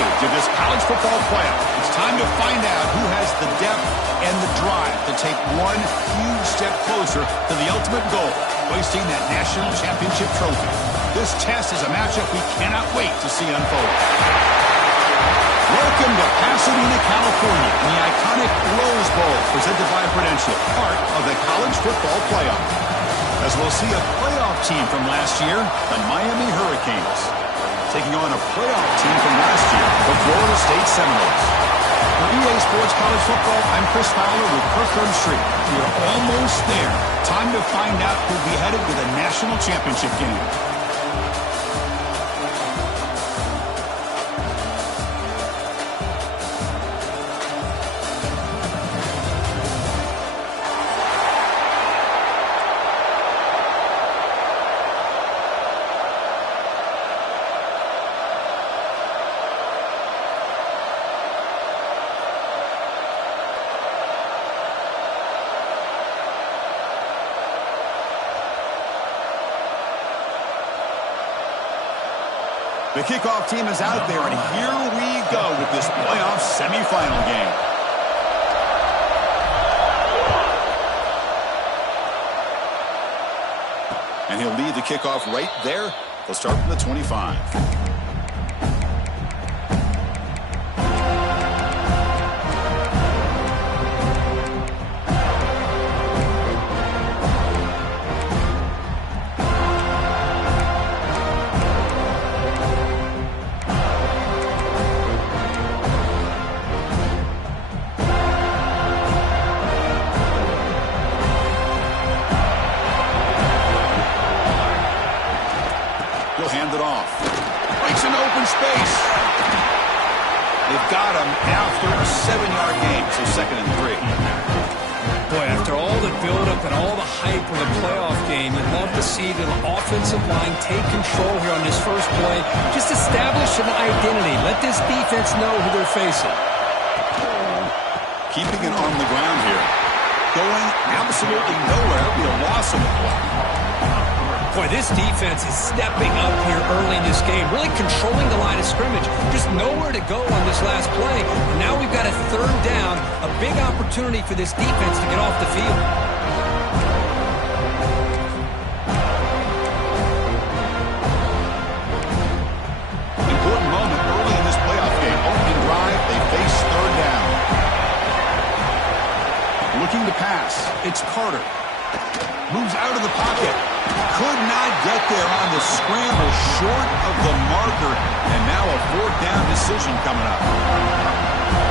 stage of this college football playoff. It's time to find out who has the depth and the drive to take one huge step closer to the ultimate goal, hoisting that national championship trophy. This test is a matchup we cannot wait to see unfold. Welcome to Pasadena, California, in the iconic Rose Bowl presented by Prudential, part of the college football playoff. As we'll see a playoff team from last year, the Miami Hurricanes, taking on a playoff team from last year, the Florida State Seminoles. For EA Sports College Football, I'm Chris Fowler with Kirkland Street. We're almost there. Time to find out who'll be headed to the national championship game. The kickoff team is out there, and here we go with this playoff semifinal game. And he'll lead the kickoff right there. They'll start from the 25. Hand it off. Breaks an open space. They've got him after a 7-yard gain, so 2nd and 3. Boy, after all the buildup and all the hype of the playoff game, you'd love to see the offensive line take control here on this first play. Just establish an identity. Let this defense know who they're facing. Keeping it on the ground here. Going absolutely nowhere. It'll be a loss of the play. Boy, this defense is stepping up here early in this game, really controlling the line of scrimmage. Just nowhere to go on this last play. And now we've got a 3rd down, a big opportunity for this defense to get off the field. Important moment early in this playoff game. Opening drive, they face 3rd down. Looking to pass. It's Carter. Moves out of the pocket. Could not get there on the scramble, short of the marker, and now a 4th down decision coming up.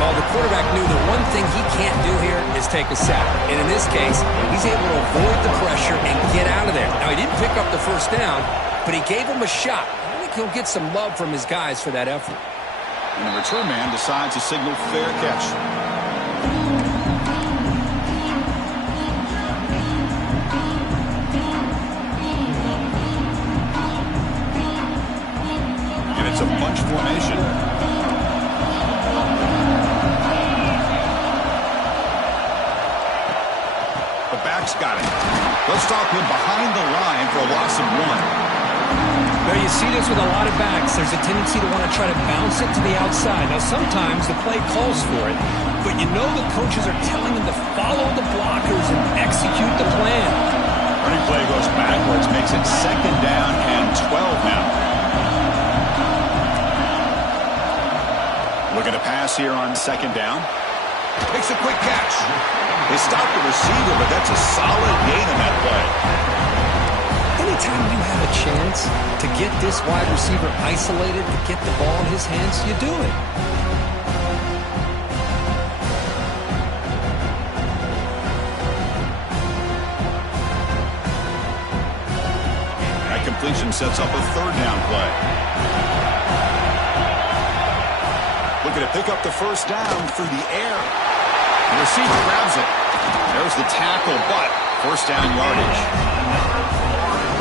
Well, the quarterback knew the one thing he can't do here is take a sack. And in this case, he's able to avoid the pressure and get out of there. Now, he didn't pick up the 1st down, but he gave him a shot. I think he'll get some love from his guys for that effort. And the return man decides to signal fair catch. It's a bunch formation. The back's got it. Let's stop him behind the line for a loss of 1. Now, you see this with a lot of backs. There's a tendency to want to try to bounce it to the outside. Now, sometimes the play calls for it, but you know the coaches are telling them to follow the blockers and execute the plan. Running play goes backwards, makes it 2nd down and 12 now. Looking to pass here on 2nd down. Makes a quick catch. They stop the receiver, but that's a solid gain in that play. Anytime you have a chance to get this wide receiver isolated, to get the ball in his hands, you do it. That completion sets up a 3rd down play. Looking to pick up the 1st down through the air. The receiver grabs it. There's the tackle, but 1st down yardage.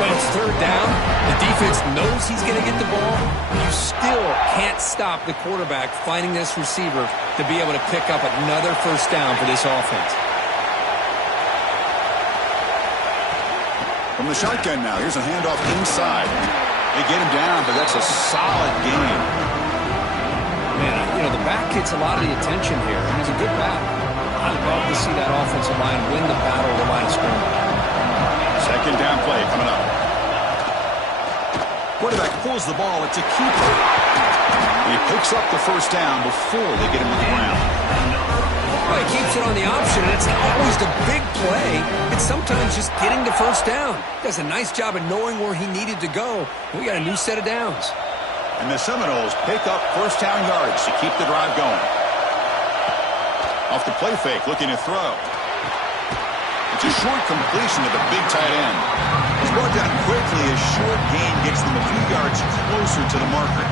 But it's 3rd down. The defense knows he's going to get the ball. You still can't stop the quarterback finding this receiver to be able to pick up another 1st down for this offense. From the shotgun now, here's a handoff inside. They get him down, but that's a solid gain. Man, You know, the back gets a lot of the attention here. He's a good back. I'd love to see that offensive line win the battle of the line of scrimmage. Second down play coming up. Quarterback pulls the ball. It's a keeper. He picks up the first down before they get him to the ground. Well, he keeps it on the option, and it's not always the big play. It's sometimes just getting the first down. Does a nice job of knowing where he needed to go. We got a new set of downs. And the Seminoles pick up first down yards to keep the drive going. Off the play fake, looking to throw. It's a short completion to the big tight end. It's brought down quickly as short gain gets them a few yards closer to the marker.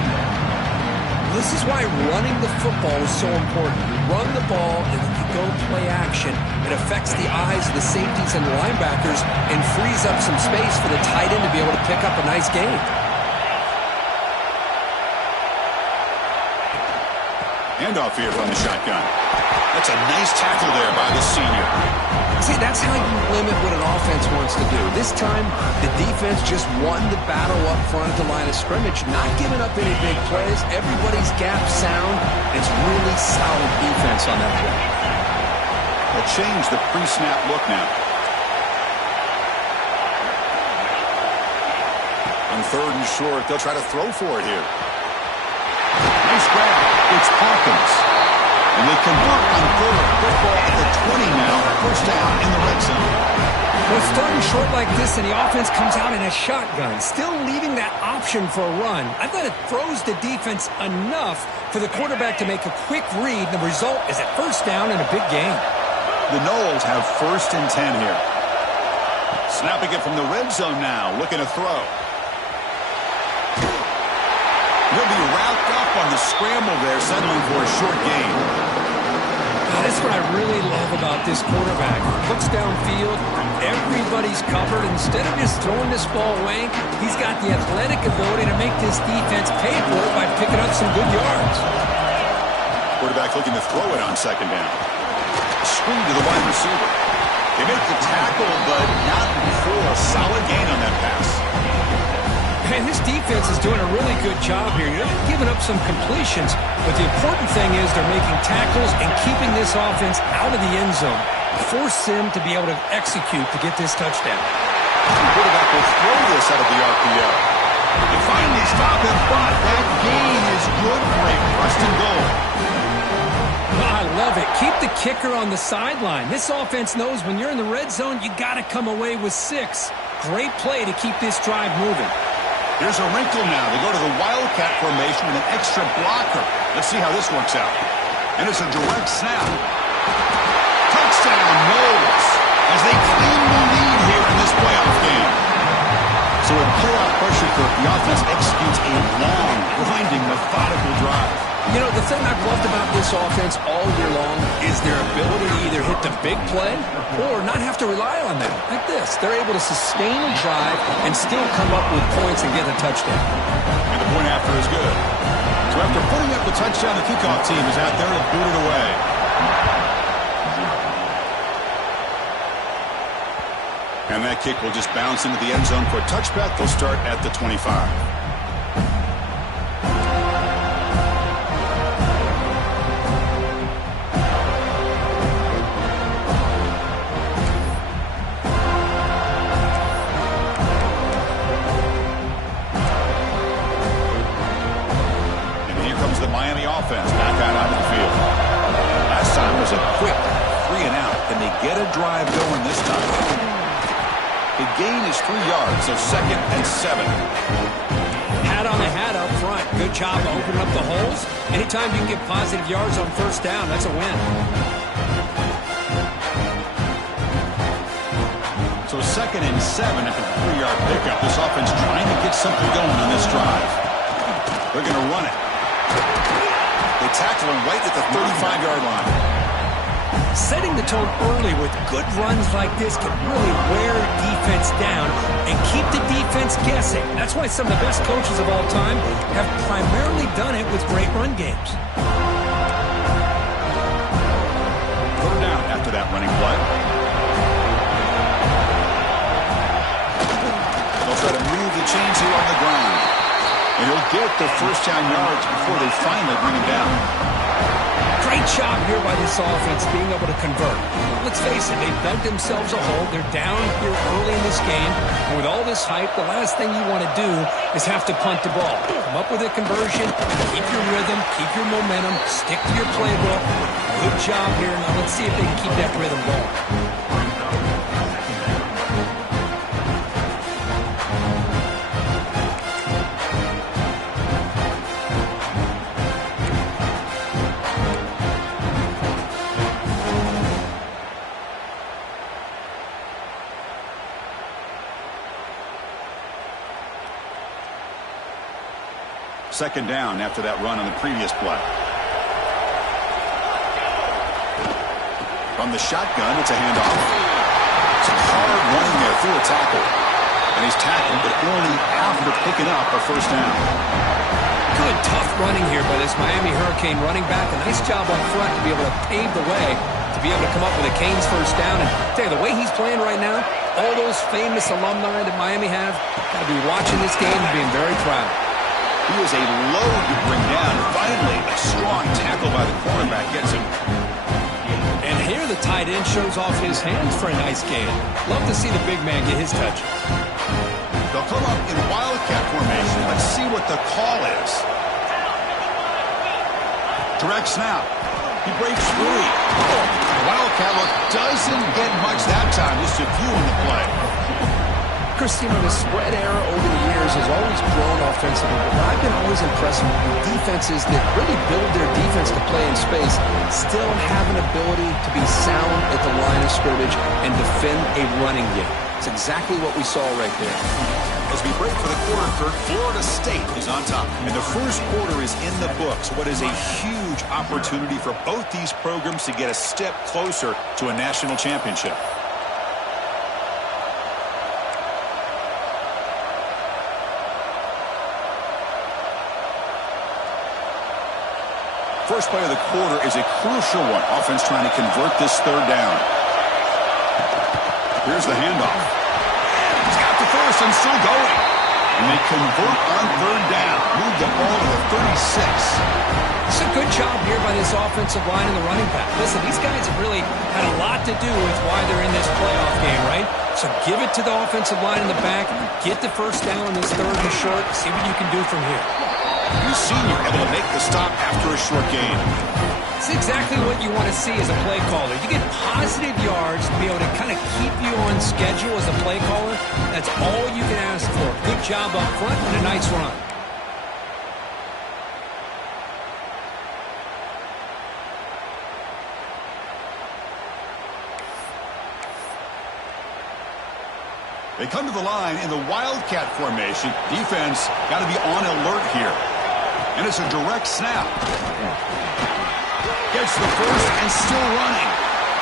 This is why running the football is so important. You run the ball, and then you go play action. It affects the eyes of the safeties and the linebackers and frees up some space for the tight end to be able to pick up a nice gain. Handoff here from the shotgun. That's a nice tackle there by the senior. See, that's how you limit what an offense wants to do. This time, the defense just won the battle up front at the line of scrimmage, not giving up any big plays. Everybody's gap sound. It's really solid defense on that play. They'll change the pre-snap look now. On third and short, they'll try to throw for it here. Nice grab. It's Hawkins. And they convert on third. Football at the 20 now. First down in the red zone. Well, starting short like this, and the offense comes out in a shotgun, still leaving that option for a run. I thought it throws the defense enough for the quarterback to make a quick read. The result is a first down and a big gain. The Noles have first and 10 here. Snapping it from the red zone now. Looking to throw. He'll be wrapped up on the scramble there, settling for a short gain. That's what I really love about this quarterback. Looks downfield, everybody's covered. Instead of just throwing this ball away, he's got the athletic ability to make this defense pay for it by picking up some good yards. Quarterback looking to throw it on second down. Screen to the wide receiver. They make the tackle, but not before a solid gain on that pass. And this defense is doing a really good job here. You're not giving up some completions, but the important thing is they're making tackles and keeping this offense out of the end zone. Force them to be able to execute to get this touchdown. The quarterback will throw this out of the RPO. They finally stop him, but that gain is good for a first and goal. I love it. Keep the kicker on the sideline. This offense knows when you're in the red zone, you got to come away with 6. Great play to keep this drive moving. Here's a wrinkle now. They go to the Wildcat formation with an extra blocker. Let's see how this works out. And it's a direct snap. Touchdown, Noles, as they claim the lead here in this playoff game. So with playoff pressure, the offense executes a long, grinding, methodical drive. You know, the thing I've loved about this offense all year long is their ability to either hit the big play or not have to rely on that. Like this. They're able to sustain a drive and still come up with points and get a touchdown. And the point after is good. So after putting up the touchdown, the kickoff team is out there to boot it away. And that kick will just bounce into the end zone for a touchback. They'll start at the 25. Offense back out on the field. Last time was a quick 3 and out. Can they get a drive going this time? The gain is 3 yards, so second and 7. Hat on the hat up front. Good job opening up the holes. Anytime you can get positive yards on first down, that's a win. So second and 7 after the 3-yard pickup. This offense trying to get something going on this drive. They're going to run it. They tackle him right at the 35-yard line. Setting the tone early with good runs like this can really wear defense down and keep the defense guessing. That's why some of the best coaches of all time have primarily done it with great run games. Third down after that running play. They'll try to move the chains here on the ground. And he'll get the first down yards before they finally bring him down. job here by this offense being able to convert. Let's face it, they dug themselves a hole. They're down here early in this game. And with all this hype, the last thing you want to do is have to punt the ball. Come up with a conversion, keep your rhythm, keep your momentum, stick to your playbook. Good job here. Now let's see if they can keep that rhythm going. Second down after that run on the previous play. From the shotgun, it's a handoff. It's hard running there through a tackle. And he's tackled, but only after picking up a first down. Good, tough running here by this Miami Hurricane running back. A nice job up front to be able to pave the way, to be able to come up with a Canes first down. And I tell you, the way he's playing right now, all those famous alumni that Miami have, got to be watching this game and being very proud. He is a load to bring down. Finally, a strong tackle by the cornerback gets him. And here the tight end shows off his hands for a nice gain. Love to see the big man get his touches. They'll come up in wildcat formation. Let's see what the call is. Direct snap. He breaks free. Wildcat look doesn't get much that time. Just a few in the play. Chris, you know, the spread era over the years has always grown offensively, but I've been always impressed with defenses that really build their defense to play in space, still have an ability to be sound at the line of scrimmage and defend a running game. It's exactly what we saw right there. As we break for the quarter, Kirk, Florida State is on top. And the first quarter is in the books. What is a huge opportunity for both these programs to get a step closer to a national championship. First play of the quarter is a crucial one. Offense trying to convert this third down. Here's the handoff. He's got the first and still going. And they convert on third down. Move the ball to the 36. It's a good job here by this offensive line and the running back. Listen, these guys have really had a lot to do with why they're in this playoff game, right? So give it to the offensive line in the back. Get the first down on this third and short. See what you can do from here. New senior able to make the stop after a short gain. It's exactly what you want to see as a play caller. You get positive yards to be able to kind of keep you on schedule as a play caller. That's all you can ask for. Good job up front and a nice run. They come to the line in the wildcat formation. Defense got to be on alert here. And it's a direct snap. Gets the first and still running.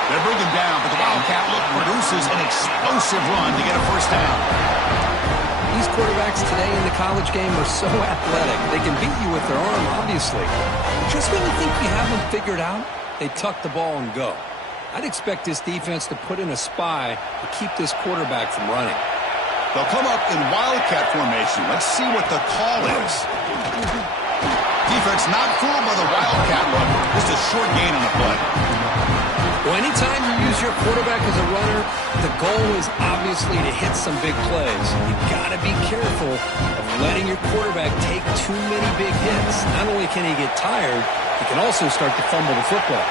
They bring him down, but the wildcat look produces an explosive run to get a first down. These quarterbacks today in the college game are so athletic. They can beat you with their arm, obviously. Just when you think you have them figured out, they tuck the ball and go. I'd expect this defense to put in a spy to keep this quarterback from running. They'll come up in wildcat formation. Let's see what the call is. Defense not fooled by the wildcat look. Just a short gain on the play. Well, anytime you use your quarterback as a runner, the goal is obviously to hit some big plays. You've got to be careful of letting your quarterback take too many big hits. Not only can he get tired, he can also start to fumble the football.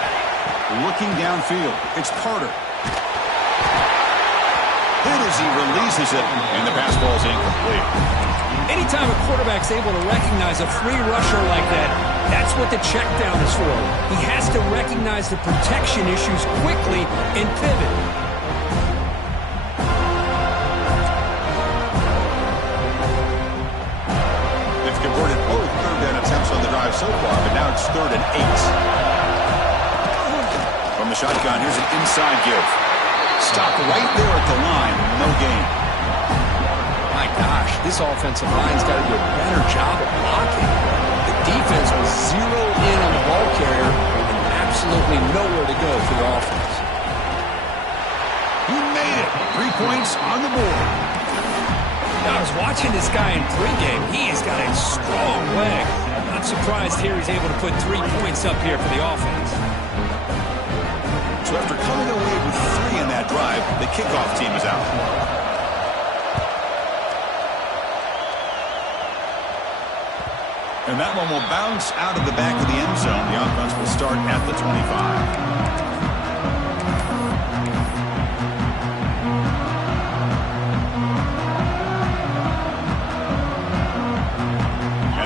Looking downfield, it's Carter. Hit as he releases it, and the pass ball is incomplete. Anytime a quarterback's able to recognize a free rusher like that, that's what the check down is for. He has to recognize the protection issues quickly and pivot. They've converted both third down attempts on the drive so far, but now it's 3rd and 8. From the shotgun, here's an inside give. Stopped right there at the line, no gain. My gosh, this offensive line's got to do a better job of blocking. The defense was zeroed in on the ball carrier and absolutely nowhere to go for the offense. He made it. 3 points on the board. Now, I was watching this guy in pregame. He has got a strong leg. I'm not surprised here he's able to put 3 points up here for the offense. So after coming away with 3 in that drive, the kickoff team is out. And that one will bounce out of the back of the end zone. The offense will start at the 25.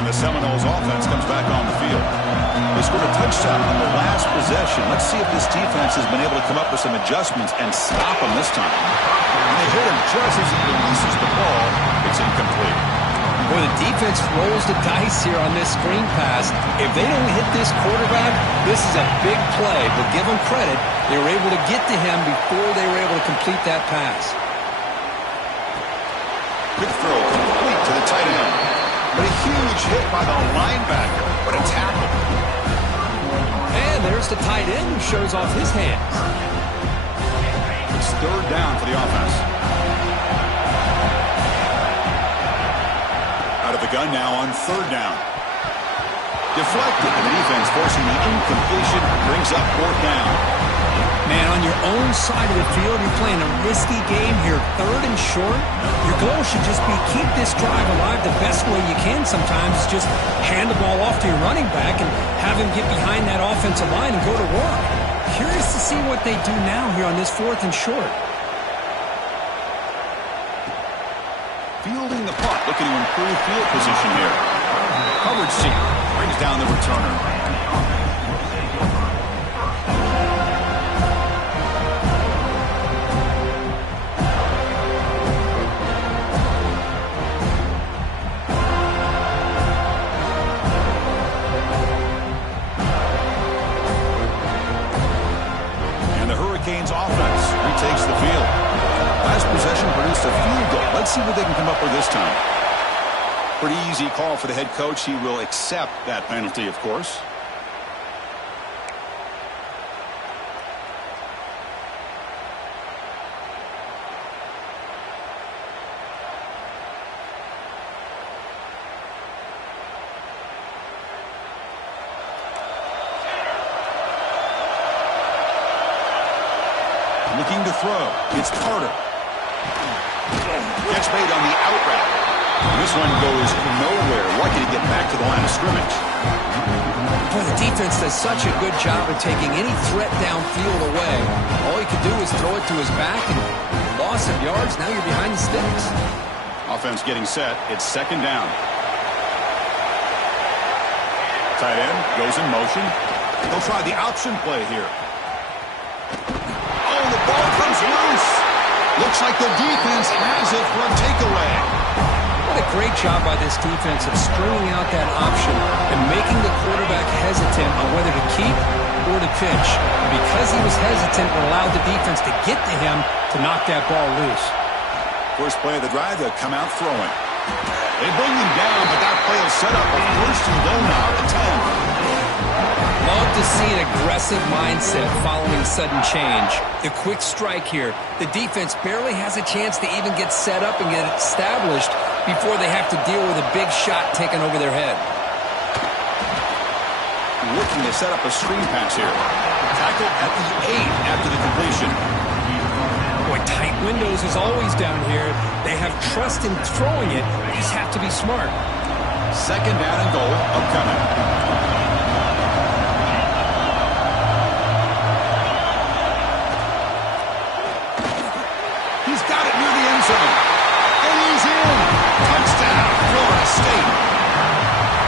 The Seminoles offense comes back on the field. They scored a touchdown on the last possession. Let's see if this defense has been able to come up with some adjustments and stop them this time. And they hit him just as he releases the ball. It's incomplete. Boy, the defense rolls the dice here on this screen pass. If they don't hit this quarterback, this is a big play. But give them credit, they were able to get to him before they were able to complete that pass. Quick throw complete to the tight end. But a huge hit by the linebacker. What a tackle. And there's the tight end who shows off his hands. It's 3rd down for the offense. Out of the gun now on 3rd down. Deflected, and the defense forcing the incompletion brings up 4th down. Man, on your own side of the field, you're playing a risky game here. 3rd and short. Your goal should just be keep this drive alive the best way you can sometimes. Just hand the ball off to your running back and have him get behind that offensive line and go to work. Curious to see what they do now here on this 4th and short. Fielding the punt, looking to improve field position here. Coverage team brings down the returner. Offense retakes the field. Last possession produced a field goal. Let's see what they can come up with this time. Pretty easy call for the head coach. He will accept that penalty, of course. Looking to throw. It's Carter. Catch made on the out route. This one goes nowhere. Lucky to get back to the line of scrimmage. Boy, the defense does such a good job of taking any threat downfield away. All you can do is throw it to his back and loss of yards. Now you're behind the sticks. Offense getting set. It's 2nd down. Tight end goes in motion. They'll try the option play here. Oh, the ball comes loose. Looks like the defense has it for a takeaway. What a great job by this defense of stringing out that option and making the quarterback hesitant on whether to keep or to pitch. And because he was hesitant, it allowed the defense to get to him to knock that ball loose. First play of the drive, they'll come out throwing. They bring him down, but that play will set up a 1st and goal now at the 10. Love to see an aggressive mindset following sudden change. The quick strike here. The defense barely has a chance to even get set up and get established before they have to deal with a big shot taken over their head. Looking to set up a screen pass here. Tackle at the 8 after the completion. Boy, tight windows is always down here. They have trust in throwing it. They just have to be smart. 2nd down and goal upcoming. And he's in. Touchdown, Florida State.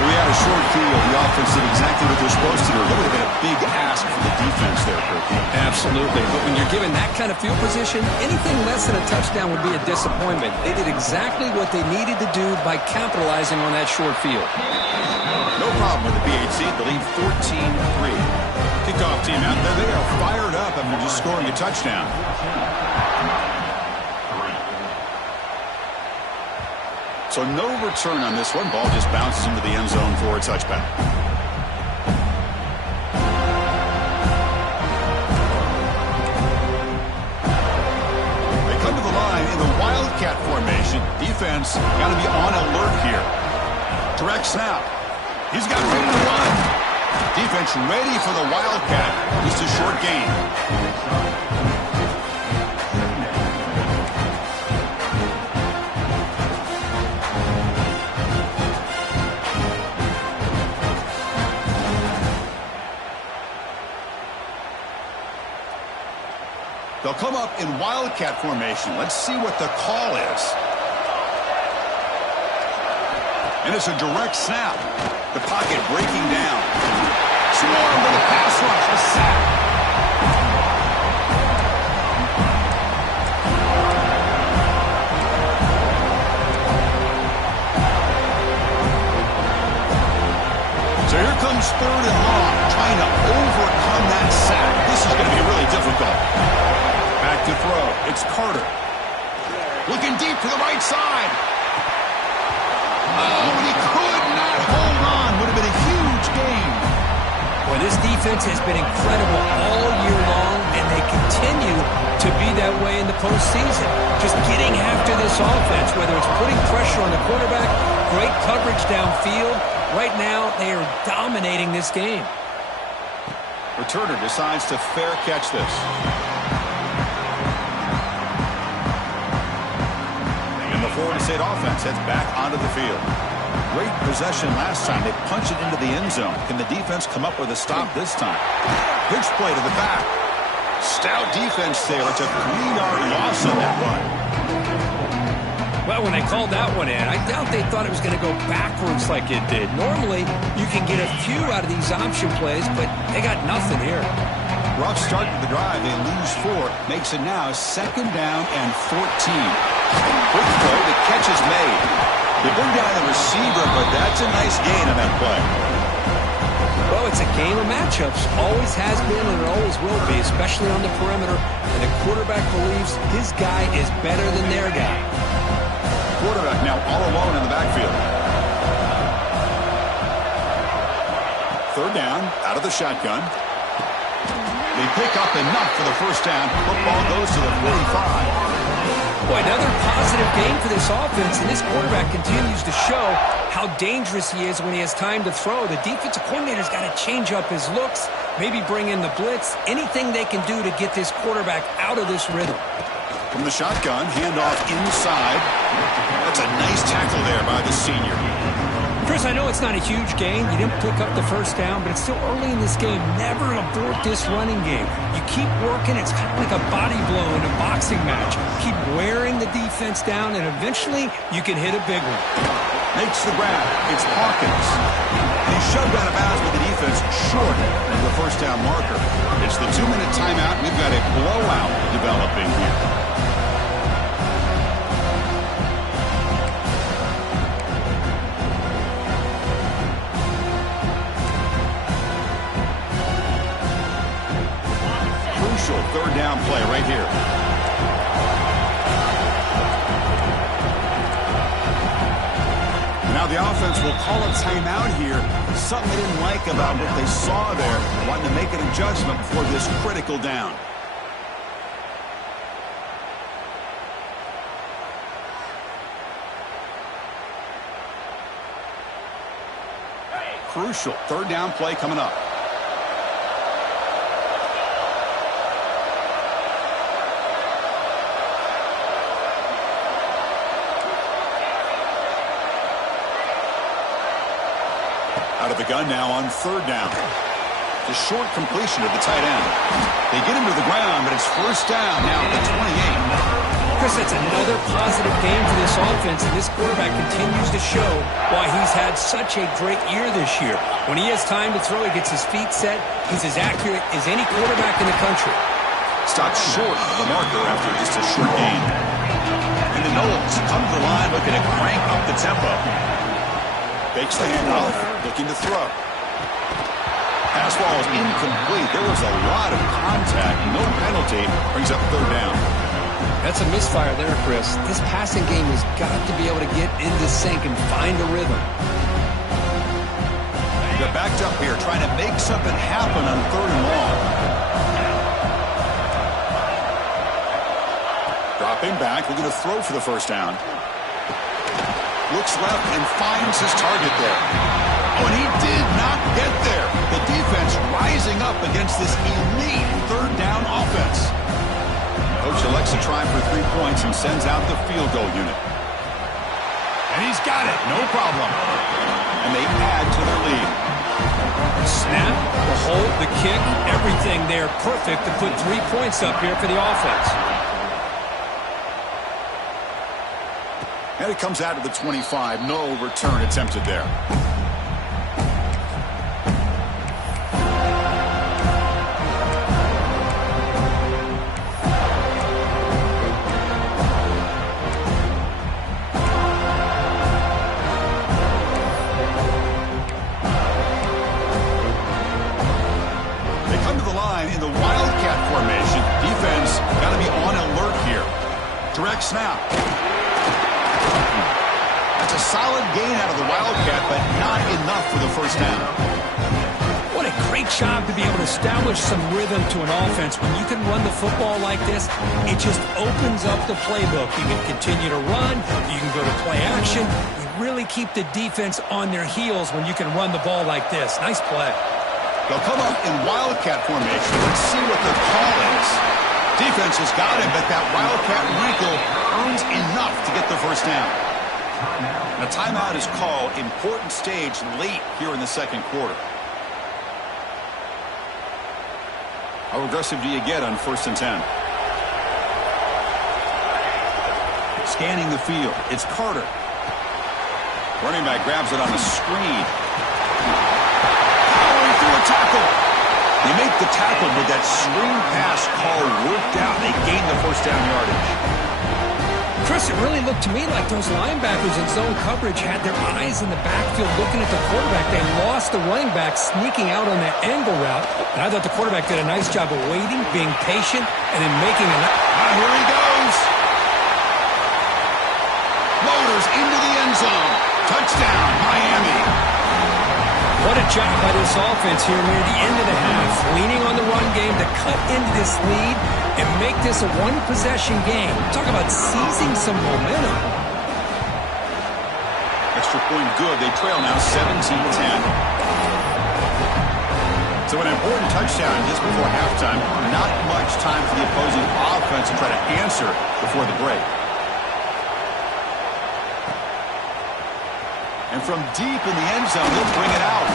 We had a short field. The offense did exactly what they're supposed to do. That would have been a big ask for the defense there, Kirk. Absolutely. But when you're given that kind of field position, anything less than a touchdown would be a disappointment. They did exactly what they needed to do by capitalizing on that short field. No problem with the BHC. The lead 14-3. Kickoff team out there. They are fired up after just scoring a touchdown. So no return on this one. Ball just bounces into the end zone for a touchback. They come to the line in the Wildcat formation. Defense got to be on alert here. Direct snap. He's got room to run. Defense ready for the Wildcat. Just a short gain. They'll come up in wildcat formation. Let's see what the call is. And it's a direct snap. The pocket breaking down. Swarmed with a pass rush. A sack. So here comes 3rd and long, trying to overcome that sack. This is going to be really difficult. Back to throw. It's Carter. Looking deep to the right side. Oh, and he could not hold on. Would have been a huge gain. Boy, this defense has been incredible all year long, and they continue to be that way in the postseason. Just getting after this offense, whether it's putting pressure on the quarterback, great coverage downfield. Right now, they are dominating this game. Returner decides to fair catch this. And the Florida State offense heads back onto the field. Great possession last time. They punch it into the end zone. Can the defense come up with a stop this time? Pitch play to the back. Stout defense there. It's a 3-yard loss on that run. Well, when they called that one in, I doubt they thought it was going to go backwards like it did. Normally, you can get a few out of these option plays, but they got nothing here. Rough start to the drive. They lose 4. Makes it now 2nd down and 14. Quick throw. The catch is made. They bring down the receiver, but that's a nice gain on that play. Well, it's a game of matchups. Always has been and it always will be, especially on the perimeter. And the quarterback believes his guy is better than their guy. Quarterback now all alone in the backfield. 3rd down, out of the shotgun. They pick up enough for the 1st down. Football goes to the 45. Boy, another positive game for this offense, and this quarterback continues to show how dangerous he is when he has time to throw. The defensive coordinator's got to change up his looks, maybe bring in the blitz, anything they can do to get this quarterback out of this rhythm. From the shotgun, handoff inside. That's a nice tackle there by the senior. Chris, I know it's not a huge gain. You didn't pick up the 1st down, but it's still early in this game. Never abort this running game. You keep working. It's kind of like a body blow in a boxing match. Keep wearing the defense down, and eventually you can hit a big one. Makes the grab. It's Hawkins. And he's shoved out of bounds with the defense short of the 1st down marker. It's the 2-minute timeout. We've got a blowout developing here. Crucial 3rd down play right here. Now the offense will call a timeout here. Something they didn't like about what they saw there. Wanting to make an adjustment before this critical down. Crucial 3rd down play coming up. Out of the gun now on 3rd down. The short completion of the tight end. They get him to the ground, but it's 1st down now at the 28. Chris, that's another positive game for this offense, and this quarterback continues to show why he's had such a great year this year. When he has time to throw, he gets his feet set. He's as accurate as any quarterback in the country. Stopped short of the marker after just a short gain. And the Knowles come to the line looking to crank up the tempo. Fakes the handoff, looking to throw. Pass ball is incomplete. There was a lot of contact. No penalty. Brings up 3rd down. That's a misfire there, Chris. This passing game has got to be able to get into sync and find a rhythm. They're backed up here, trying to make something happen on 3rd and long. Dropping back, looking to throw for the 1st down. Looks left and finds his target there. Oh, and he did not get there. The defense rising up against this elite third down offense. Coach elects to try for 3 points and sends out the field goal unit. And he's got it, no problem. And they add to their lead. Snap, the hold, the kick, everything there perfect to put 3 points up here for the offense. And it comes out to the 25. No return attempted there. Direct snap. That's a solid gain out of the Wildcat, but not enough for the first down. What a great job to be able to establish some rhythm to an offense. When you can run the football like this, it just opens up the playbook. You can continue to run. You can go to play action. You really keep the defense on their heels when you can run the ball like this. Nice play. They'll come up in Wildcat formation. Let's see what the call is. Defense has got him, but that Wildcat wrinkle earns enough to get the first down. A timeout is called. Important stage late here in the second quarter. How aggressive do you get on 1st and 10? Scanning the field. It's Carter. Running back grabs it on the screen. Powering through a tackle. They make the tackle, but that screen pass call worked out. They gained the first down yardage. Chris, it really looked to me like those linebackers in zone coverage had their eyes in the backfield looking at the quarterback. They lost the running back sneaking out on that angle route. And I thought the quarterback did a nice job of waiting, being patient, and then making a... Here he goes. Motors into the end zone. Touchdown, Miami. What a job by this offense here near the end of the half. Leaning on the run game to cut into this lead and make this a one-possession game. Talk about seizing some momentum. Extra point good. They trail now 17-10. So an important touchdown just before halftime. Not much time for the opposing offense to try to answer before the break. And from deep in the end zone, they'll bring it out.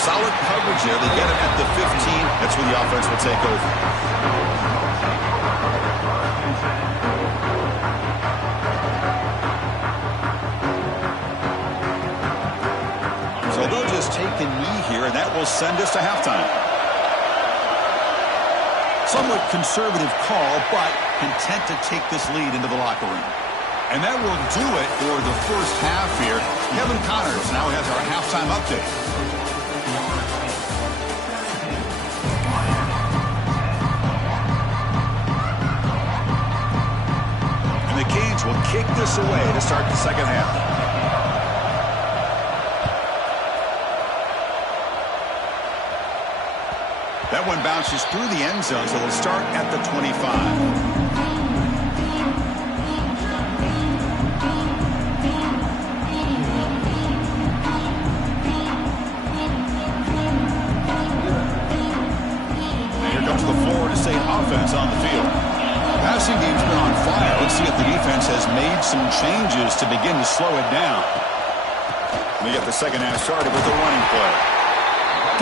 Solid coverage there. They get it at the 15. That's where the offense will take over. So they'll just take a knee here, and that will send us to halftime. Somewhat conservative call, but content to take this lead into the locker room. And that will do it for the first half here. Kevin Connors now has our halftime update. And the Canes will kick this away to start the second half. That one bounces through the end zone, so they'll start at the 25. Offense on the field. Passing game's been on fire. Let's see if the defense has made some changes to begin to slow it down. We get the second half started with a running play.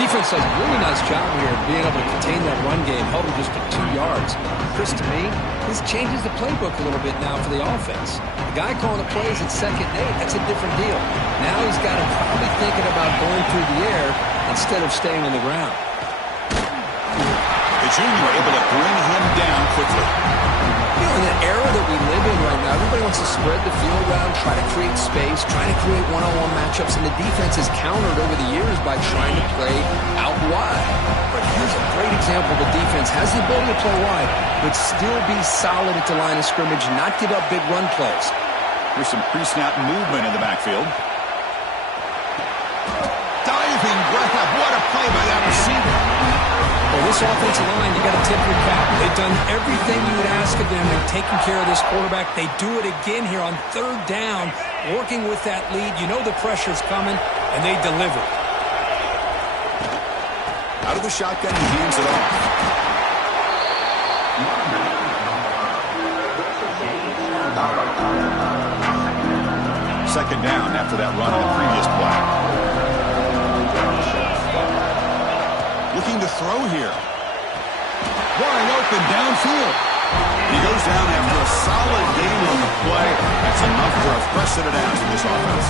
Defense does a really nice job here of being able to contain that run game, held him just to 2 yards. Chris, to me, this changes the playbook a little bit now for the offense. The guy calling the plays at 2nd and 8, that's a different deal. Now he's got him probably thinking about going through the air instead of staying on the ground. The junior able to bring him down quickly. You know, in the era that we live in right now, everybody wants to spread the field around, try to create space, try to create one-on-one matchups, and the defense has countered over the years by trying to play out wide. But here's a great example. The defense has the ability to play wide, but still be solid at the line of scrimmage, not give up big run plays. Here's some pre-snap movement in the backfield. Diving grab. What a play by that receiver. Well, this offensive line, you got to tip your cap. They've done everything you would ask of them in taking care of this quarterback. They do it again here on 3rd down, working with that lead. You know the pressure's coming, and they deliver. Out of the shotgun, he hands it off. Second down after that run on the previous play. Looking to throw here. Wide open downfield. He goes down after a solid gain on the play. That's enough for a fresh set of downs for this offense.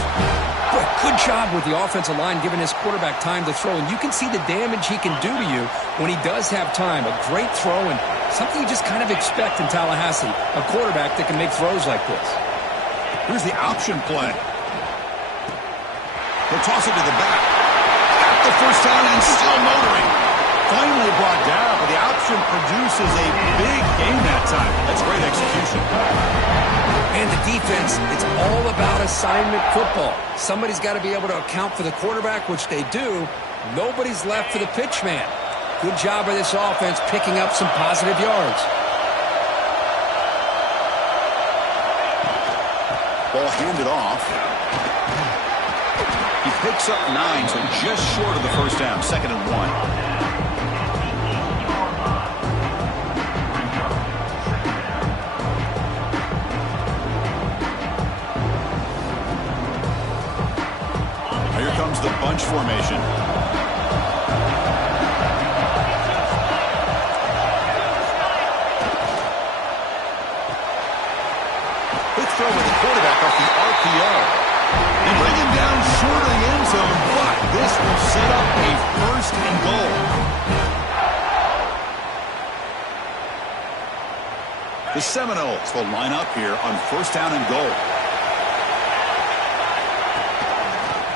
Boy, good job with the offensive line giving his quarterback time to throw. And you can see the damage he can do to you when he does have time. A great throw and something you just kind of expect in Tallahassee. A quarterback that can make throws like this. Here's the option play. He'll toss it to the back. Got the first down and still motoring. Finally brought down, but the option produces a big gain that time. That's great execution. And the defense, it's all about assignment football. Somebody's got to be able to account for the quarterback, which they do. Nobody's left for the pitch man. Good job by this offense picking up some positive yards. Ball handed off. He picks up 9, so just short of the first down. 2nd and 1. Here comes the bunch formation. Quick throw with the quarterback off the RPO. They bring him down short of the end zone, but this will set up a 1st and goal. The Seminoles will line up here on 1st down and goal.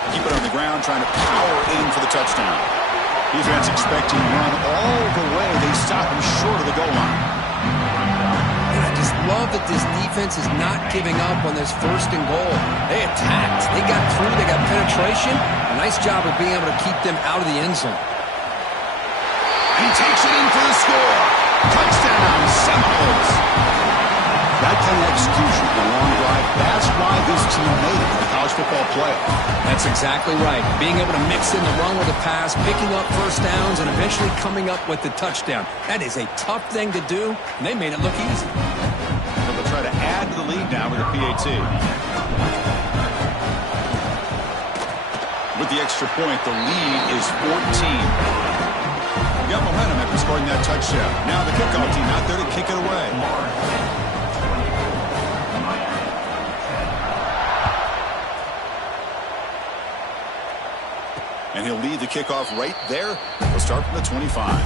Keep it on the ground, trying to power in for the touchdown. Defense expecting run all the way. They stop him short of the goal line. And I just love that this defense is not giving up on this 1st and goal. They attacked. They got through. They got penetration. A nice job of being able to keep them out of the end zone. He takes it in for the score. Touchdown, Seminoles. That kind of execution, the long drive, that's why this team made it in the college football playoff. That's exactly right. Being able to mix in the run with the pass, picking up 1st downs, and eventually coming up with the touchdown. That is a tough thing to do, and they made it look easy. So they'll try to add to the lead now with a PAT. With the extra point, the lead is 14. Got momentum after scoring that touchdown. Now the kickoff team out there to kick it away. And he'll lead the kickoff right there. We'll start from the 25.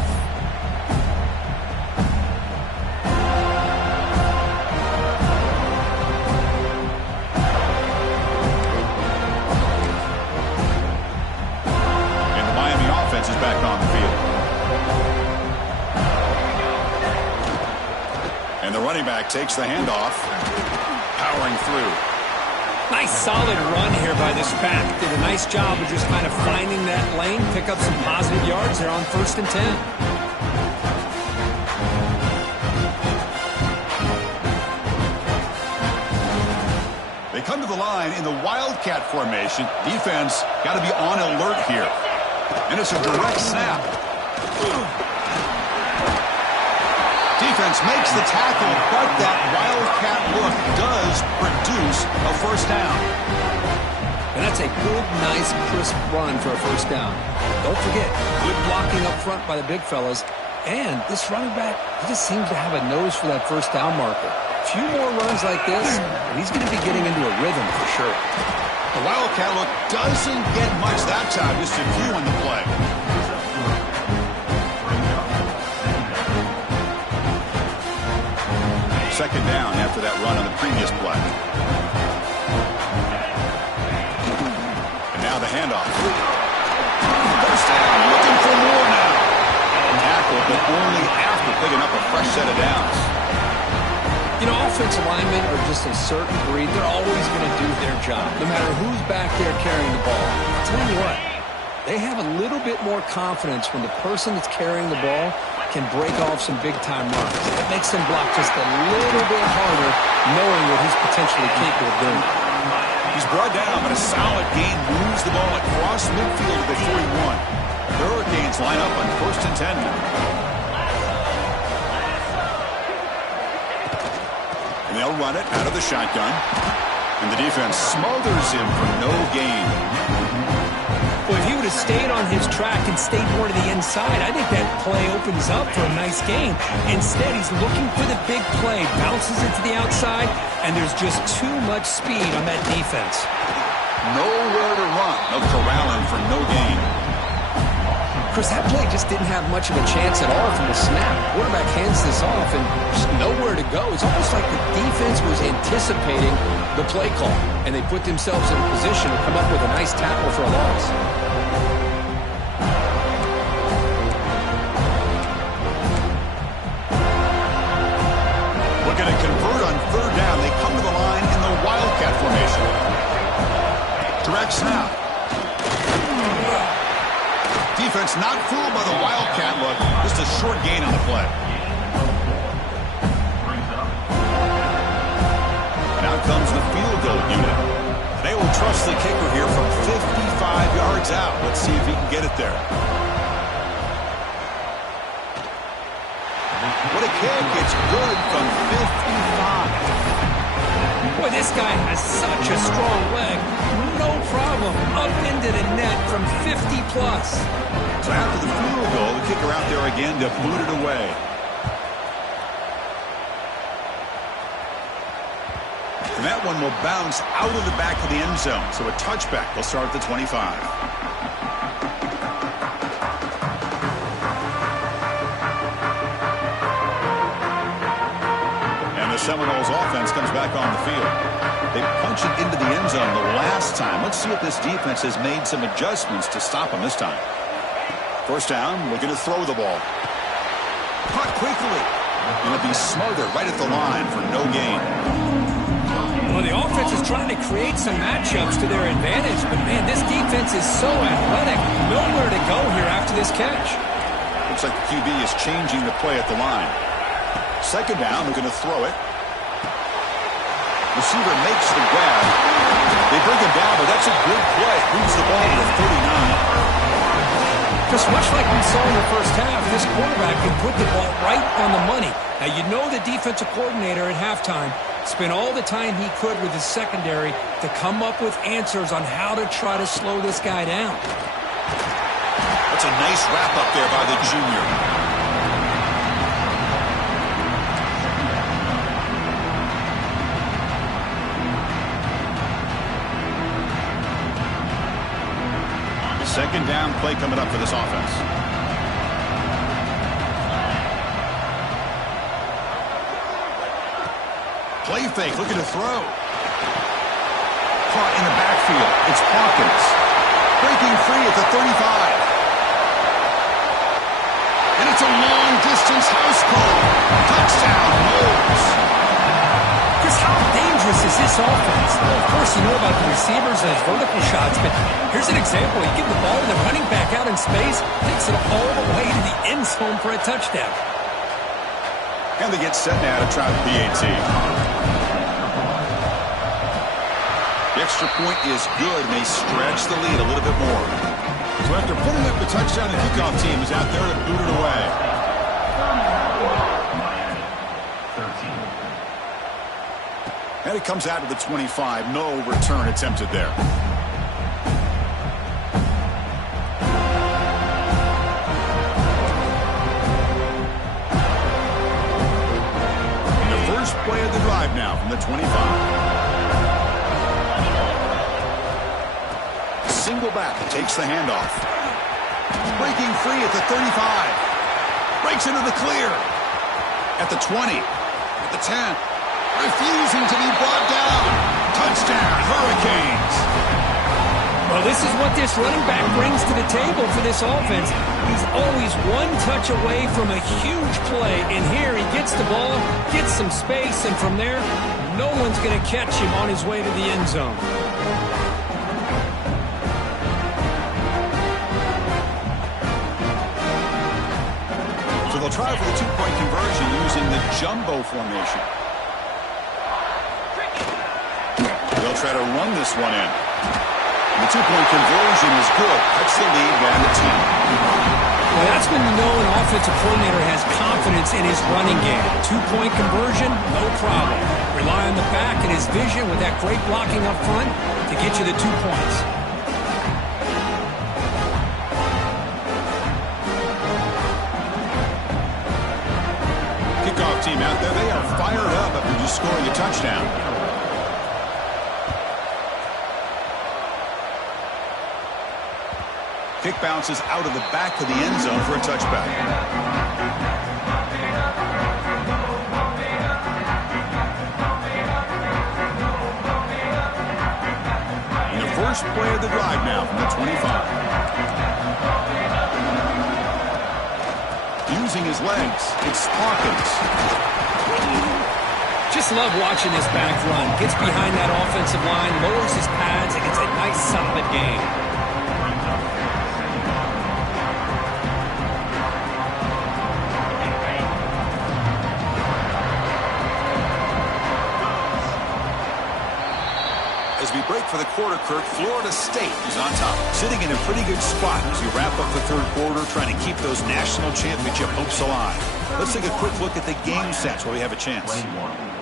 And the Miami offense is back on the field. And the running back takes the handoff, powering through. Nice solid run here by this back. Did a nice job of just kind of finding that lane, pick up some positive yards. They're on 1st and 10. They come to the line in the Wildcat formation. Defense got to be on alert here. And it's a direct snap. Defense makes the tackle, but that Wildcat look does produce a 1st down. And that's a good, nice, crisp run for a 1st down. Don't forget, good blocking up front by the big fellas. And this running back, he just seems to have a nose for that 1st down marker. A few more runs like this, and he's going to be getting into a rhythm for sure. The Wildcat look doesn't get much that time, just a few on the play. Second down after that run on the previous play. And now the handoff. First down, looking for more now. Tackle, but only after picking up a fresh set of downs. You know, offensive linemen are just a certain breed. They're always going to do their job, no matter who's back there carrying the ball. I'll tell you what, they have a little bit more confidence when the person that's carrying the ball can break off some big-time runs. It makes them block just a little bit harder, knowing what he's potentially capable of doing. He's brought down, but a solid gain moves the ball across midfield to the 41. The Hurricanes line up on 1st and 10 now. And they'll run it out of the shotgun. And the defense smothers him for no gain. Well, if he would have stayed on his track and stayed more to the inside, I think that play opens up for a nice game. Instead, he's looking for the big play, bounces it to the outside, and there's just too much speed on that defense. Nowhere to run. They'll corral him for no gain. Chris, that play just didn't have much of a chance at all from the snap. Quarterback hands this off and just nowhere to go. It's almost like the defense was anticipating the play call, and they put themselves in a position to come up with a nice tackle for a loss. Looking to convert on 3rd down. They come to the line in the Wildcat formation. Direct snap. Defense not fooled by the Wildcat look. Just a short gain on the play. And out comes the field goal unit. They will trust the kicker here from 55 yards out. Let's see if he can get it there. What a kick. It's good from 55. Boy, this guy has such a strong leg. No problem. Up into the net from 50-plus. So after the field goal, the kicker out there again to boot it away. And that one will bounce out of the back of the end zone. So a touchback. They'll start at the 25. The Seminoles offense comes back on the field. They punch it into the end zone the last time. Let's see if this defense has made some adjustments to stop them this time. 1st down, looking to throw the ball. Caught quickly. And it'll be smothered right at the line for no gain. Well, the offense is trying to create some matchups to their advantage, but man, this defense is so athletic. Nowhere to go here after this catch. Looks like the QB is changing the play at the line. 2nd down, they're going to throw it. Receiver makes the grab. They bring him down, but that's a good play. Moves the ball to the 39. Just much like we saw in the first half, this quarterback can put the ball right on the money. Now, you know the defensive coordinator at halftime spent all the time he could with his secondary to come up with answers on how to try to slow this guy down. That's a nice wrap up there by the junior. Second down play coming up for this offense. Play fake, looking to throw. Caught in the backfield. It's Hawkins. Breaking free at the 35. And it's a long-distance house call. Touchdown, Moles. Chris, how dangerous is this offense? Well, of course, you know about the receivers and his vertical shots, but here's an example. You give the ball to the running back out in space, takes it all the way to the end zone for a touchdown. And they get set now to try the PAT. The extra point is good, and they stretch the lead a little bit more. So after putting up the touchdown, the kickoff team is out there to boot it away. And it comes out to the 25. No return attempted there. And the first play of the drive now from the 25. Single back takes the handoff. Breaking free at the 35. Breaks into the clear. At the 20. At the 10. Refusing to be brought down. Touchdown, Hurricanes. Well, this is what this running back brings to the table for this offense. He's always one touch away from a huge play. And here he gets the ball, gets some space, and from there, no one's going to catch him on his way to the end zone. So they'll try for the two-point conversion using the jumbo formation. They'll try to run this one in. The two-point conversion is good. Cuts the lead down to 10. Well, that's when you know an offensive coordinator has confidence in his running game. Two-point conversion, no problem. Rely on the back and his vision with that great blocking up front to get you the 2 points. Kickoff team out there, they are fired up after just scoring a touchdown. Kick bounces out of the back of the end zone for a touchback. And the first play of the drive now from the 25. Using his legs, it's Hawkins. Just love watching this back run. Gets behind that offensive line, lowers his pads, and gets a nice solid gain. As we break for the quarter, Kirk, Florida State is on top, sitting in a pretty good spot as we wrap up the third quarter, trying to keep those national championship hopes alive. Let's take a quick look at the game sets where we have a chance.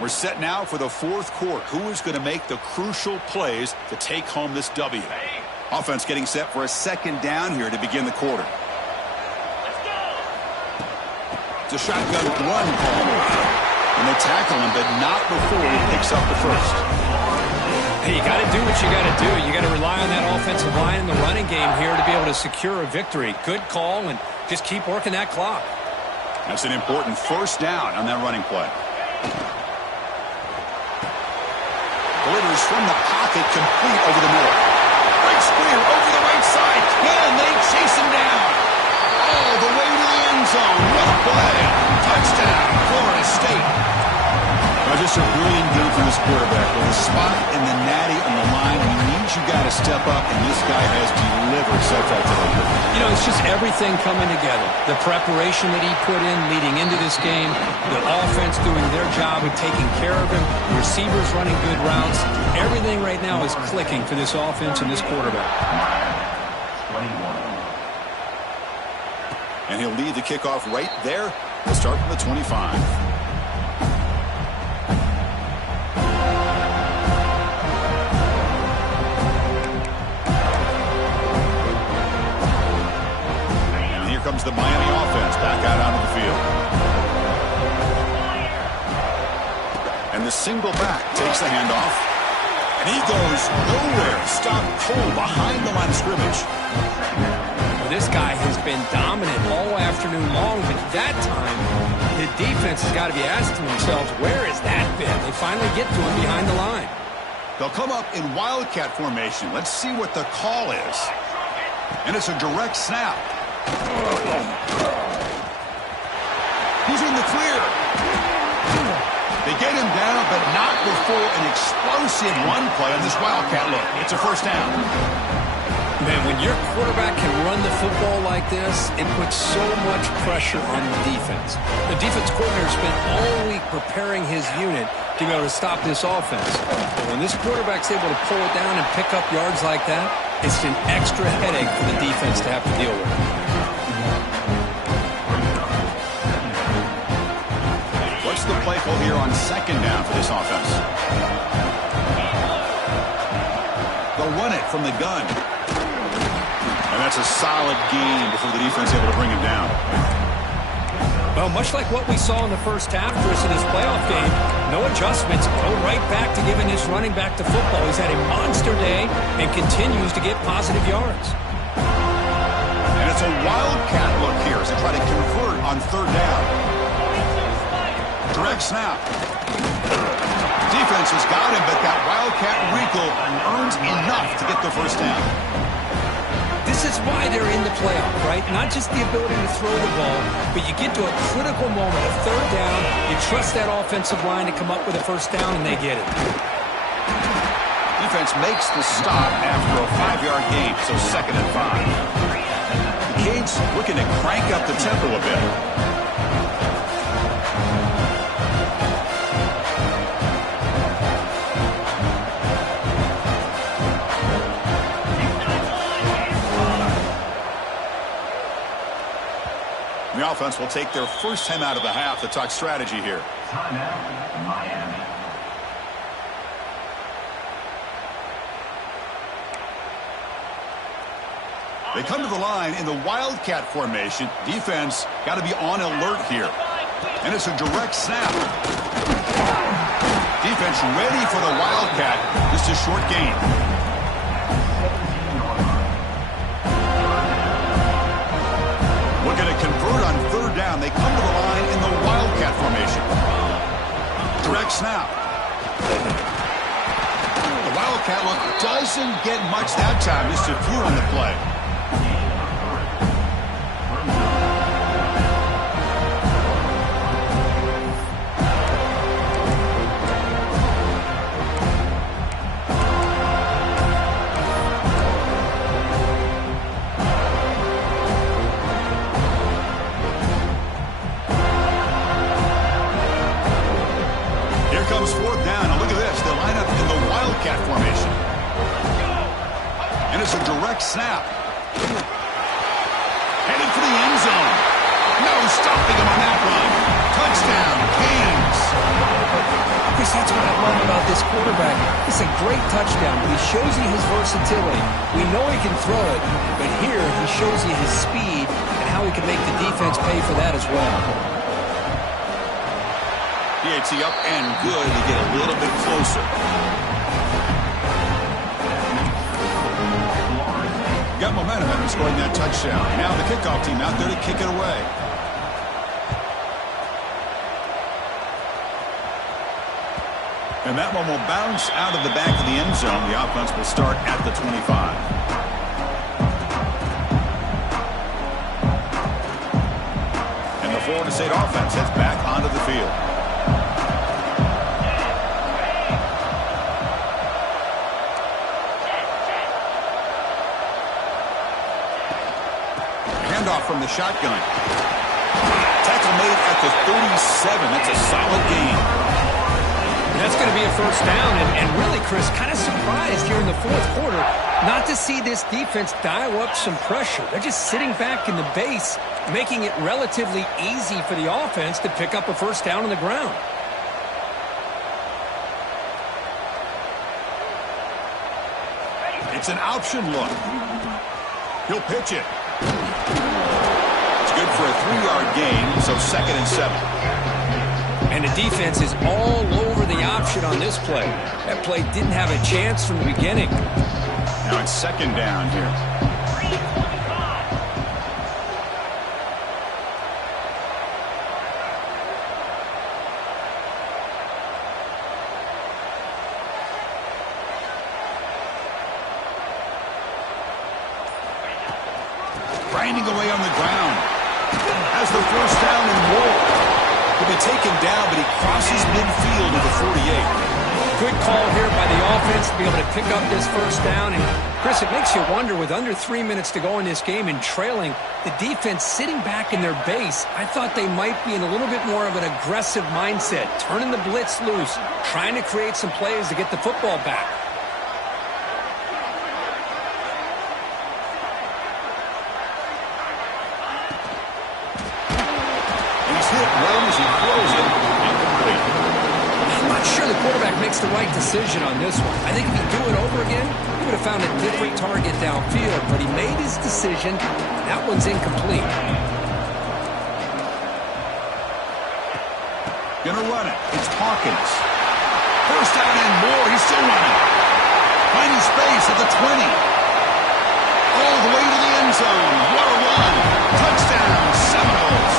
We're set now for the fourth quarter. Who is going to make the crucial plays to take home this W? Offense getting set for a second down here to begin the quarter. It's a shotgun run call. And they tackle him, but not before he picks up the first. Hey, you got to do what you got to do. You got to rely on that offensive line in the running game here to be able to secure a victory. Good call, and just keep working that clock. That's an important first down on that running play. Delivers from the pocket, complete over the middle. Great screen over the right side. Can they chase him down? All the way to the end zone. What a play. Touchdown, Florida State. Just a brilliant game from this quarterback. With a spot in the natty on the line, he means you got to step up, and this guy has delivered so far today. You know, it's just everything coming together. The preparation that he put in leading into this game, the offense doing their job of taking care of him, receivers running good routes. Everything right now is clicking for this offense and this quarterback. And he'll lead the kickoff right there. We'll start from the 25. Comes the Miami offense back out onto the field. And the single back takes the handoff. And he goes nowhere. Stop cold behind the line of scrimmage. Well, this guy has been dominant all afternoon long, but that time the defense has got to be asking themselves, where is that been? They finally get to him behind the line. They'll come up in wildcat formation. Let's see what the call is. And it's a direct snap. He's in the clear. They get him down, but not before an explosive run play on this wildcat look. It's a first down. Man, when your quarterback can run the football like this, it puts so much pressure on the defense. The defense coordinator spent all week preparing his unit to be able to stop this offense. But when this quarterback's able to pull it down and pick up yards like that, it's an extra headache for the defense to have to deal with. What's the play call here on second down for this offense? They'll run it from the gun. And that's a solid gain before the defense is able to bring him down. Well, much like what we saw in the first half, Chris, in this playoff game, no adjustments, go right back to giving his running back to football. He's had a monster day and continues to get positive yards. And it's a wildcat look here as they try to convert on third down. Direct snap. Defense has got him, but that wildcat wrinkle earns enough to get the first down. This is why they're in the playoff, right? Not just the ability to throw the ball, but you get to a critical moment, a third down, you trust that offensive line to come up with a first down, and they get it. Defense makes the stop after a 5-yard gain, so 2nd and 5. The Canes looking to crank up the tempo a bit. offense will take their first time out of the half to talk strategy here. Timeout, Miami. They come to the line in the Wildcat formation. Defense got to be on alert here. And it's a direct snap. Defense ready for the Wildcat. Just a short gain. Looking to convert on third down. They come to the line in the Wildcat formation. Direct snap. The Wildcat look doesn't get much that time. Just a few on the play. Fourth down, and look at this. They line up in the Wildcat formation. And it's a direct snap. Headed for the end zone. No stopping him on that run. Touchdown, Kings. Chris, that's what I love about this quarterback. It's a great touchdown, but he shows you his versatility. We know he can throw it, but here he shows you his speed and how he can make the defense pay for that as well. PAT up and good to get a little bit closer. Got momentum after scoring that touchdown. Now the kickoff team out there to kick it away. And that one will bounce out of the back of the end zone. The offense will start at the 25. And the Florida State offense heads back onto the field. Handoff from the shotgun. Tackle made at the 37. That's a solid gain. That's going to be a first down, and really, Chris, kind of surprised here in the fourth quarter not to see this defense dial up some pressure. They're just sitting back in the base, making it relatively easy for the offense to pick up a first down on the ground. It's an option look. He'll pitch it. It's good for a 3-yard gain, so 2nd and 7. And the defense is all over the option on this play. That play didn't have a chance from the beginning. Now it's 2nd down here. Grinding away on the ground. Has the first down and more. He'll be taken down, but he crosses midfield to the 48. Good call here by the offense to be able to pick up this first down. And, Chris, it makes you wonder, with under 3 minutes to go in this game and trailing, the defense sitting back in their base, I thought they might be in a little bit more of an aggressive mindset, turning the blitz loose, trying to create some plays to get the football back. Quarterback makes the right decision on this one. I think if he'd do it over again, he would have found a different target downfield, but he made his decision, and that one's incomplete. Gonna run it. It's Hawkins. First down and more. He's still running. Finding space at the 20. All the way to the end zone. What a run. Touchdown, Seminoles.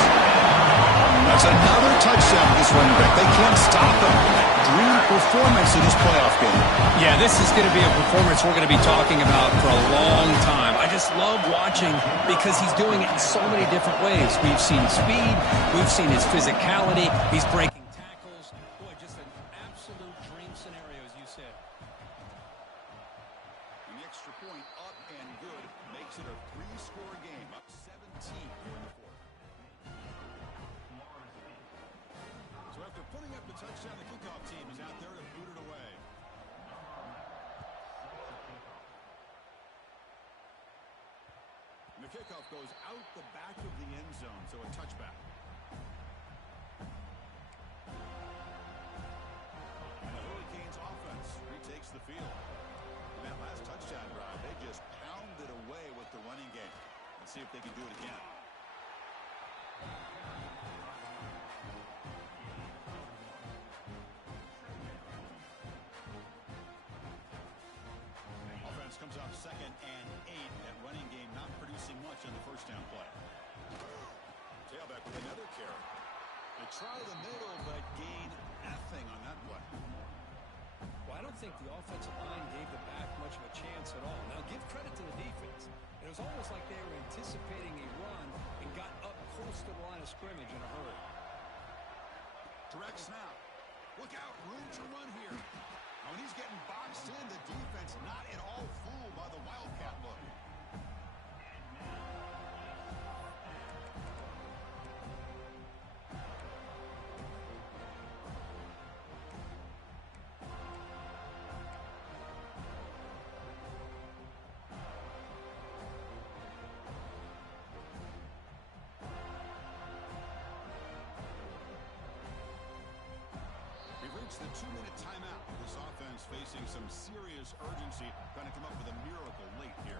That's another touchdown for this running back. They can't stop him. Dream performance in this playoff game. Yeah, this is going to be a performance we're going to be talking about for a long time. I just love watching because he's doing it in so many different ways. We've seen speed. We've seen his physicality. He's breaking tackles. Boy, just an absolute dream scenario, as you said. The extra point up and good makes it a 3-score game. Up 17 here in the fourth. So after putting up the touchdown, the kickoff team is out there to boot it away. And if kickoff goes out the back of the end zone, so a touchback. And the Hurricanes offense retakes the field. In that last touchdown drive, they just pounded away with the running game. Let's see if they can do it again. Offense comes up 2nd and 8. That running game not producing much on the first down play. Tailback with another carry. They try the middle, but gain nothing on that play. Well, I don't think the offensive line gave the back much of a chance at all. Now, give credit to the defense. It was almost like they were anticipating a run and got up close to the line of scrimmage in a hurry. Direct snap. Look out, room to run here. When he's getting boxed in, the defense not at all fooled by the Wildcat look. Reached the 2-minute timeout. This offense facing some serious urgency, trying to come up with a miracle late here.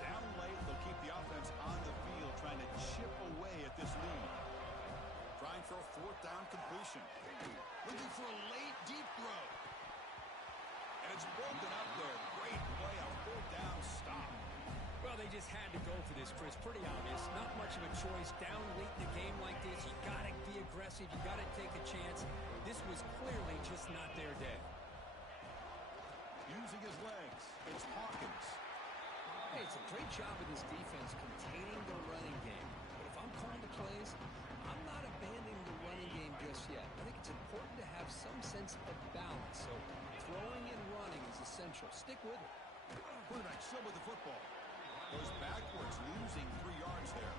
Down late, they'll keep the offense on the field, trying to chip away at this lead. Trying for a 4th down completion. Looking for a late, deep throw. And it's broken up there. Great play, a 4th down stop. Well, they just had to go for this, Chris. Pretty obvious. Not much of a choice. Down late in a game like this, you got to be aggressive. You got to take a chance. This was clearly just not their day. Using his legs, it's Hawkins. Hey, it's a great job of this defense containing the running game. But if I'm calling the plays, I'm not abandoning the running game just yet. I think it's important to have some sense of balance. So throwing and running is essential. Stick with it. Quarterback still with the football. Goes backwards, losing 3 yards there.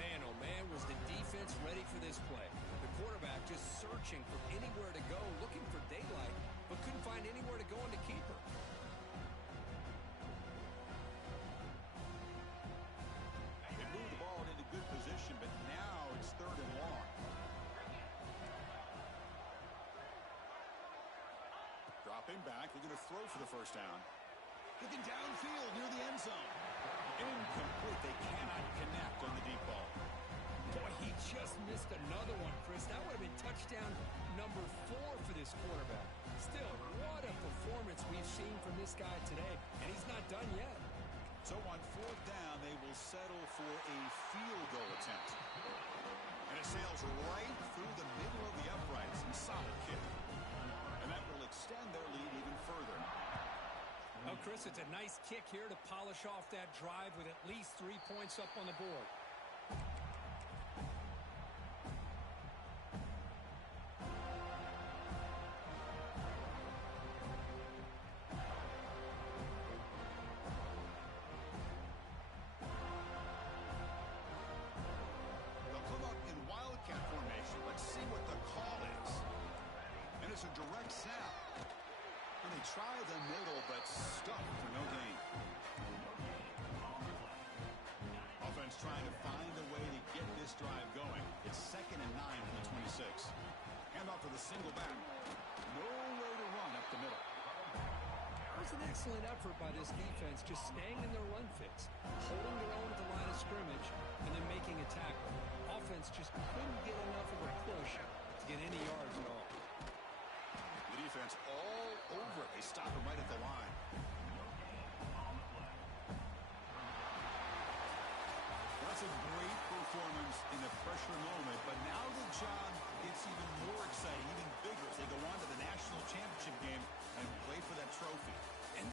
Man, oh man, was the defense ready for this play. The quarterback just searching for anywhere to go, looking for daylight, but couldn't find anywhere to go into keeper. Move the ball into good position, but now it's 3rd and long. Dropping back, they're going to throw for the first down. Looking downfield near the end zone. Incomplete. They cannot connect on the deep ball. Boy, he just missed another one, Chris. That would have been touchdown number 4 for this quarterback. Still, what a performance we've seen from this guy today, and he's not done yet. So on 4th down, they will settle for a field goal attempt. And it sails right through the middle of the uprights. And solid kick. And that will extend their lead even further. Oh, Chris, it's a nice kick here to polish off that drive with at least 3 points up on the board. It's a direct snap. And they try the middle, but stuck for no gain. Offense trying to find a way to get this drive going. It's 2nd and 9 from the 26. Hand off to the single back. Nowhere to run up the middle. It was an excellent effort by this defense, just staying in their run fits, holding their own at the line of scrimmage, and then making a tackle. Offense just couldn't get enough of a push to get any yards at all. The defense all over it. They stop him right at the line. That's a great performance in the pressure moment, but now the job